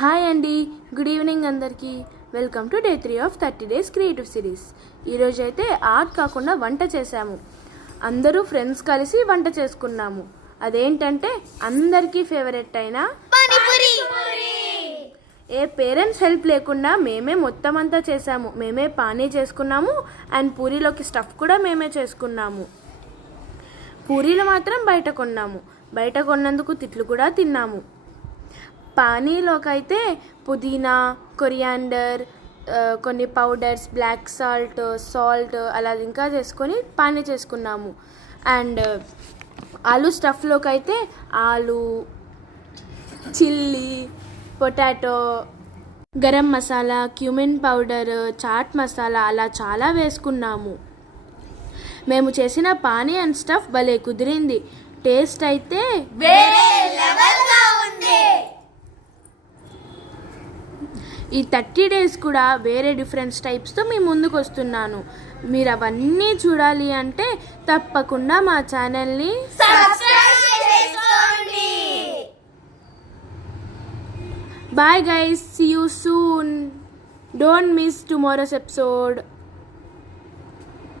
Hi అండి, good evening అందరికీ. Welcome to day 3 of 30 days creative series. ఈరోజు అయితే ఆర్ట్ కాకుండా వంట చేశాము. అందరూ ఫ్రెండ్స్ కలిసి వంట చేసుకున్నాము. అదేంటంటే అందరికీ ఫేవరెట్ అయిన పానీపూరి. ఏ పేరెంట్స్ హెల్ప్ లేకుండా మేమే మొత్తం అంతా చేసాము. మేమే పానీ చేసుకున్నాము అండ్ పూరీలోకి స్టఫ్ కూడా మేమే చేసుకున్నాము. పూరీలు మాత్రం బయట కొన్నాము. బయట కొన్నందుకు తిట్లు కూడా తిన్నాము. పానీలోకి అయితే పుదీనా, కొరియాండర్, కొన్ని పౌడర్స్, బ్లాక్ సాల్ట్ అలా ఇంకా చేసుకొని పానీ చేసుకున్నాము. అండ్ ఆలు స్టఫ్లోకి అయితే ఆలు, chilli, potato, garam masala, cumin powder, chaat masala అలా చాలా వేసుకున్నాము. మేము చేసిన పానీ అండ్ స్టఫ్ భలే కుదిరింది. టేస్ట్ అయితే వేరే లెవెల్గా ఉంది. ఈ 30 డేస్ కూడా వేరే డిఫరెంట్ టైప్స్తో మీ ముందుకు వస్తున్నాను. మీరు అవన్నీ చూడాలి అంటే తప్పకుండా మా ఛానల్ని సబ్స్క్రైబ్ చేసుకోండి. Bye guys, see you soon. Don't miss tomorrow's episode.